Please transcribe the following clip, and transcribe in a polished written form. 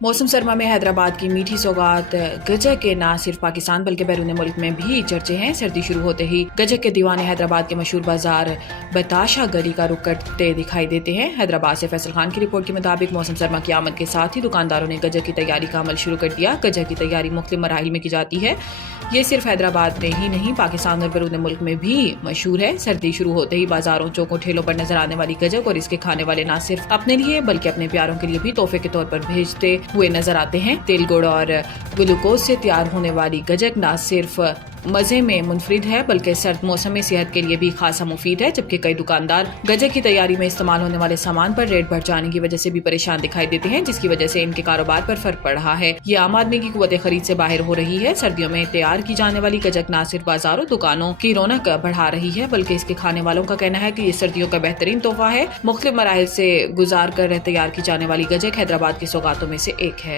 मौसम सरमा में हैदराबाद की मीठी सौगात गजक के न सिर्फ पाकिस्तान बल्कि बैरून मुल्क में भी चर्चे हैं। सर्दी शुरू होते ही गजक के दीवाने हैदराबाद के मशहूर बाजार बताशा गली का रुख करते दिखाई देते हैं। हैदराबाद से फैसल खान की रिपोर्ट के मुताबिक मौसम सरमा की आमद के साथ ही दुकानदारों ने गजक की तैयारी का अमल शुरू कर दिया। गजक की तैयारी मुख्तलिफ मराहिल में की जाती है। ये सिर्फ हैदराबाद में ही नहीं पाकिस्तान और बैरून मुल्क में भी मशहूर है। सर्दी शुरू होते ही बाजारों चौकों ठेलों पर नजर आने वाली गजक और इसके खाने वाले न सिर्फ अपने लिए बल्कि अपने प्यारों के लिए भी तोहफे के तौर पर भेजते हुए नजर आते हैं। तिल गुड़ और ग्लूकोज से तैयार होने वाली गजक न सिर्फ मजे में मुनफरिद है बल्कि सर्द मौसम में सेहत के लिए भी खासा मुफीद है। जबकि कई दुकानदार गजक की तैयारी में इस्तेमाल होने वाले सामान पर रेट बढ़ जाने की वजह से भी परेशान दिखाई देते हैं, जिसकी वजह से इनके कारोबार पर फर्क पड़ रहा है। ये आम आदमी की कुव्वत खरीद से बाहर हो रही है। सर्दियों में तैयार की जाने वाली गजक न सिर्फ बाजारों दुकानों की रौनक बढ़ा रही है बल्कि इसके खाने वालों का कहना है कि ये सर्दियों का बेहतरीन तोहफा है। मुख्तलिफ मराहिल से गुजार कर तैयार की जाने वाली गजक हैदराबाद की सौगातों में से एक है।